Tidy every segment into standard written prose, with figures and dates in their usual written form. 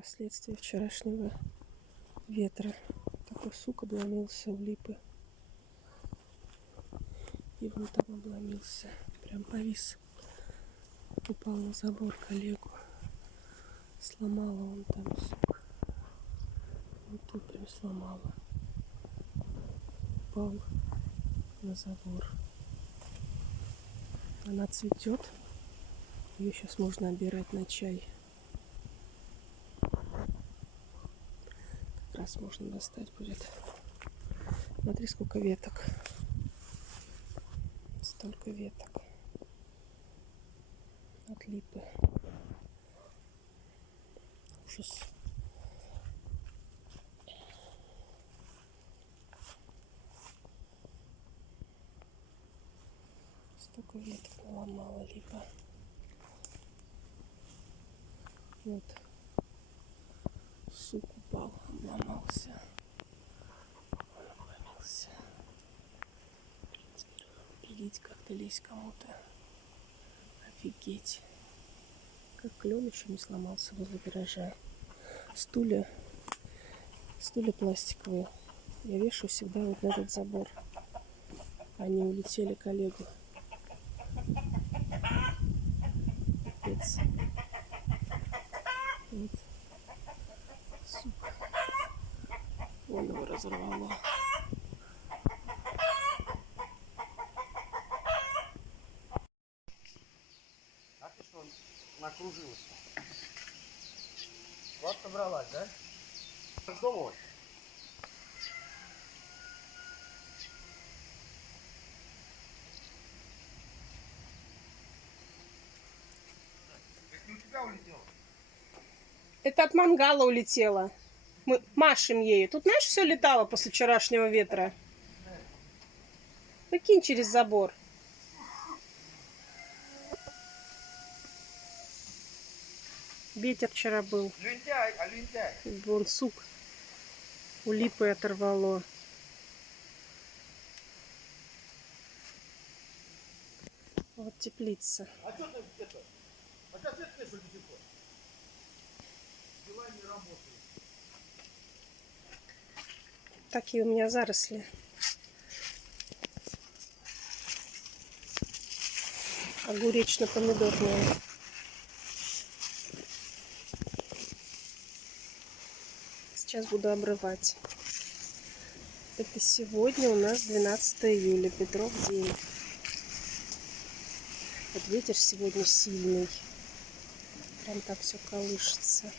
Последствия вчерашнего ветра. Такой сук обломился в липы. И вон там обломился. Прям повис. Упал на забор коллегу. Сломала он там сук. Вот тут прям сломала. Упал на забор. Она цветет. Ее сейчас можно обирать на чай. Как раз можно достать будет. Смотри, сколько веток. Столько веток. От липы. Ужас. Столько веток наломала липа. Вот. Сук упал, обломался. Он обломился. Теперь пилить как-то, лезть кому-то. Офигеть. Как клен еще не сломался возле гаража. Стулья пластиковые. Я вешаю всегда вот на этот забор. Они улетели к Олегу. Капец. Вот. Сука. Вон его разорвало. А ты что, накружилась? Вот собралась, да? С дома? Это у тебя улетело? Это от мангала улетело. Мы машем ею. Тут, знаешь, все летало после вчерашнего ветра. Выкинь через забор. Ветер вчера был. Лентяй, а лентяй. Вон сук у липы оторвало. Вот теплица. А что ты это? А сейчас это что до сих пор? Дела не работают. Такие у меня заросли. Огуречно-помидорные. Сейчас буду обрывать. Это сегодня у нас 12 июля, Петров день. Вот ветер сегодня сильный. Прям так все колышется.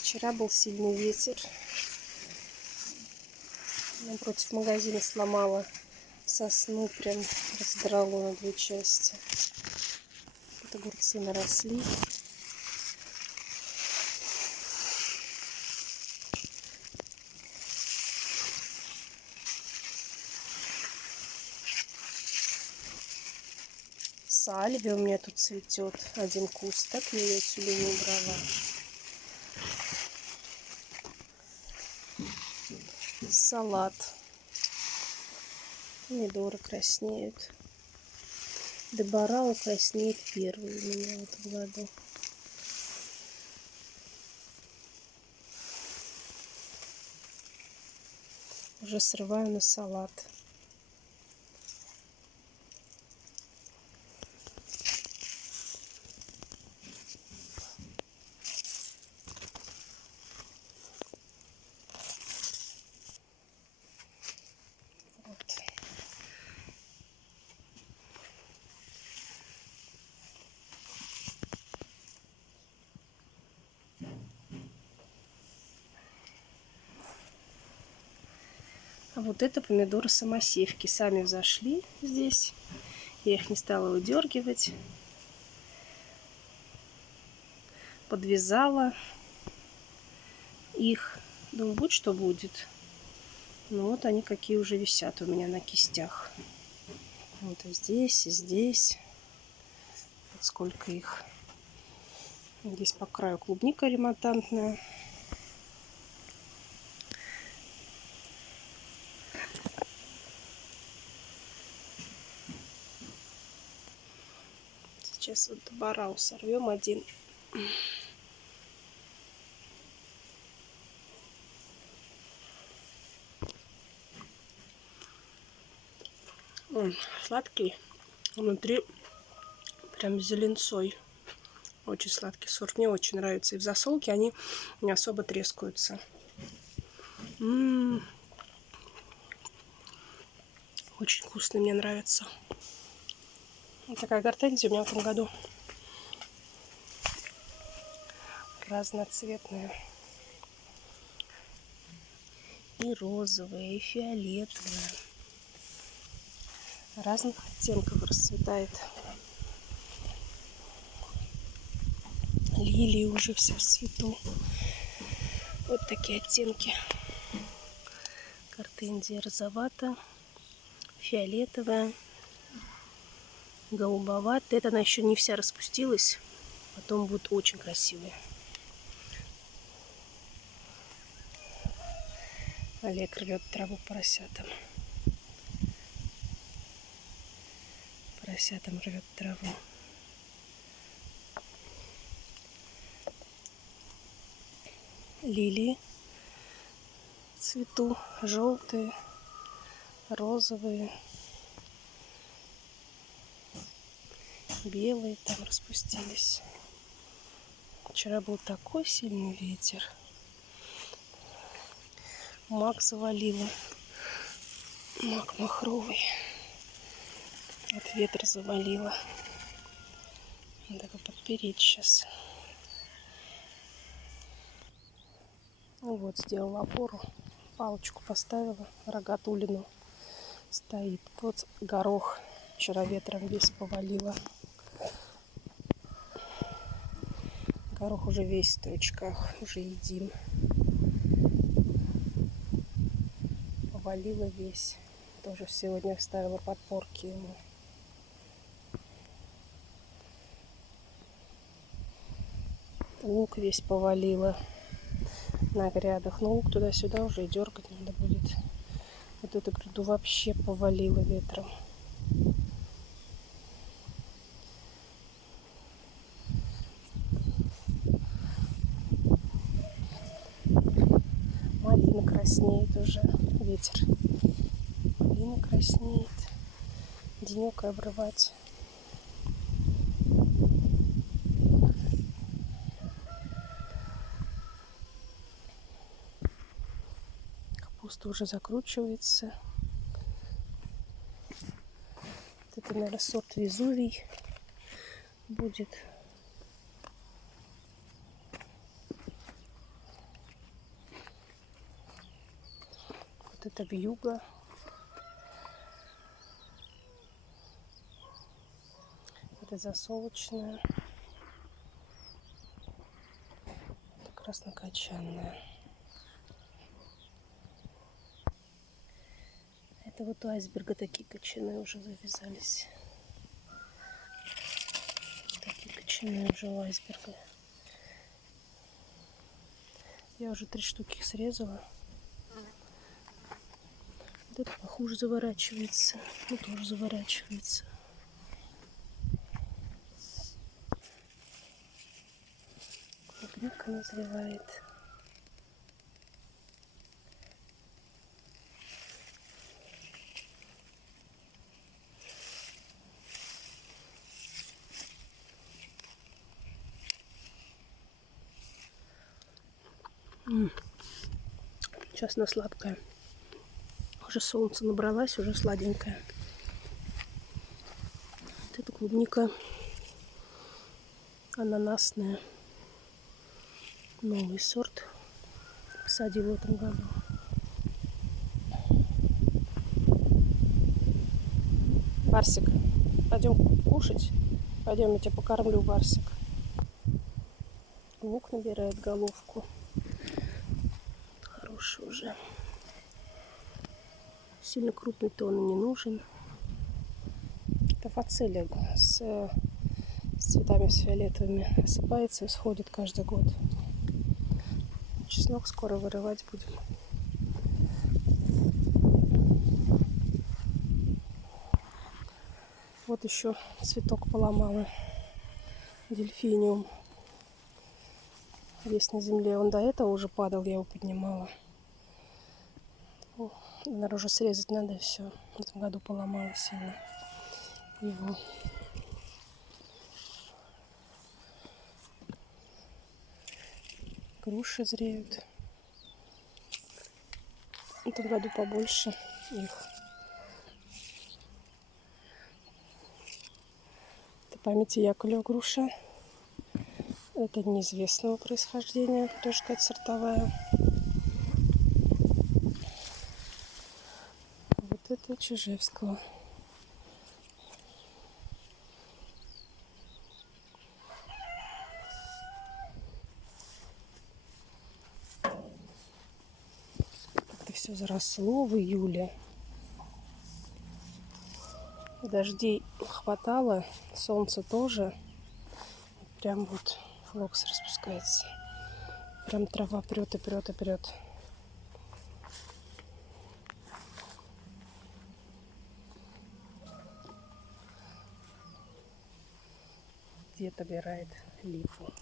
Вчера был сильный ветер. Напротив магазина сломала сосну, прям раздрало на две части. Вот огурцы наросли. Сальвия у меня тут цветет. Один куст, так я ее отсюда не убрала. Салат. Помидоры краснеют. Дебарау краснеет первый у меня в этом году. Уже срываю на салат. А вот это помидоры самосевки. Сами взошли здесь. Я их не стала выдергивать. Подвязала их. Думаю, будь что будет. Ну вот они какие уже висят у меня на кистях. Вот и здесь, и здесь. Вот сколько их. Здесь по краю клубника ремонтантная. Сейчас вот барау сорвем один. Сладкий. Внутри прям зеленцой. Очень сладкий сорт. Мне очень нравится. И в засолке они не особо трескаются. Очень вкусный, мне нравится. Вот такая гортензия у меня в этом году. Разноцветная. И розовая, и фиолетовая. Разных оттенков расцветает. Лилии уже все в цвету. Вот такие оттенки. Гортензия розоватая, фиолетовая, голубоватая. Это она еще не вся распустилась. Потом будет очень красивая. Олег рвет траву поросятам. Поросятам рвет траву. Лилии в цвету. Желтые, розовые, белые там распустились. Вчера был такой сильный ветер. Мак завалило. Мак махровый. От ветра завалило. Надо его подпереть сейчас. Ну вот, сделала опору. Палочку поставила. Рогатулину стоит. Вот горох. Вчера ветром весь повалило. Горох уже весь в стручках. Уже едим. Повалило весь. Тоже сегодня вставила подпорки ему. Лук весь повалило на грядах. Но лук туда-сюда уже и дергать надо будет. Вот эту гряду вообще повалило ветром. Малина краснеет уже. Ветер. Малина краснеет. Денек и обрывать. Капуста уже закручивается. Это, наверное, сорт Везувий будет. Вот это вьюга. Это засолочная. Это краснокочанная. Это вот у айсберга такие кочаны уже завязались. Такие кочаны уже у айсберга. Я уже 3 штуки срезала. Вот это похуже заворачивается. Ну, тоже заворачивается. Клубника назревает. Сейчас она сладкая. Уже солнце набралась, уже сладенькая. Вот эта клубника ананасная. Новый сорт. Посадила в этом году. Барсик, пойдем кушать. Пойдем, я тебя покормлю, Барсик. Лук набирает головку. Хороший уже. Сильно крупный тон не нужен. Это фацелия с цветами с фиолетовыми. Осыпается и сходит каждый год. Чеснок скоро вырывать будем. Вот еще цветок поломала. Дельфиниум. весь на земле. Он до этого уже падал, я его поднимала. Наверное, уже срезать надо и все. В этом году поломала сильно его. Груши зреют. В этом году побольше их. Это памяти Яковлева груша. Это неизвестного происхождения, тоже какая-то сортовая. Вот это Чижевского. Как-то все заросло в июле. Дождей хватало, солнца тоже. Прям вот флокс распускается. Прям трава прет и прет и прет. Дед обирает липу.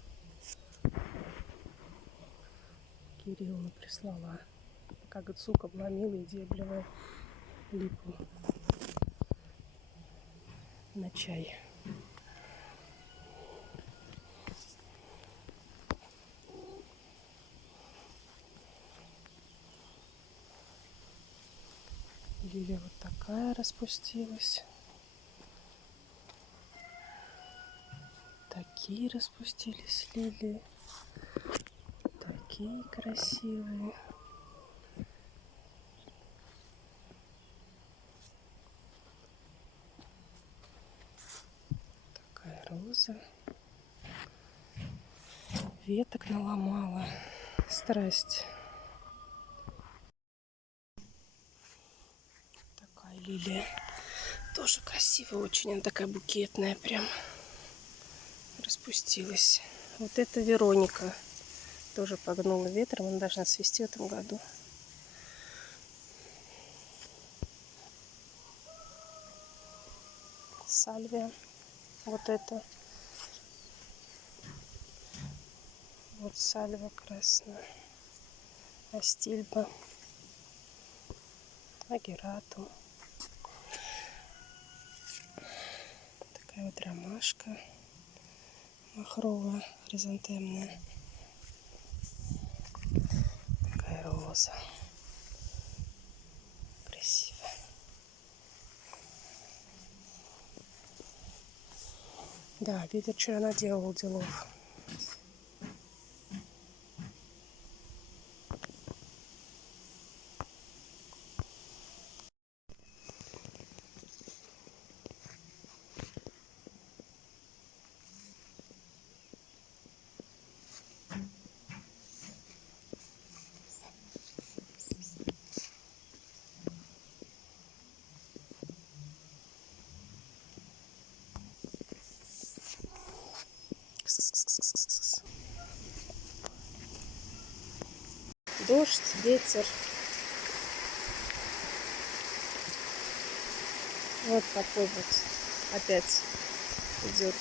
Кирилловна прислала. Как Гацук обломила, иди обливай липу на чай. Лилия вот такая распустилась. Такие распустились лилии. Такие красивые. Такая роза. Веток наломала. Страсть. Такая лилия. Тоже красивая очень. Она такая букетная прям. Распустилась. Вот это Вероника. Тоже погнула ветром. Она должна цвести в этом году. Сальвия. Вот это. Вот сальвия красная. Астильба. Агератум. Такая вот ромашка. Махровая, хризантемная. Такая роза. Красивая. Да, ветер вчера наделал делов. Дождь, ветер. Вот такой вот опять идет.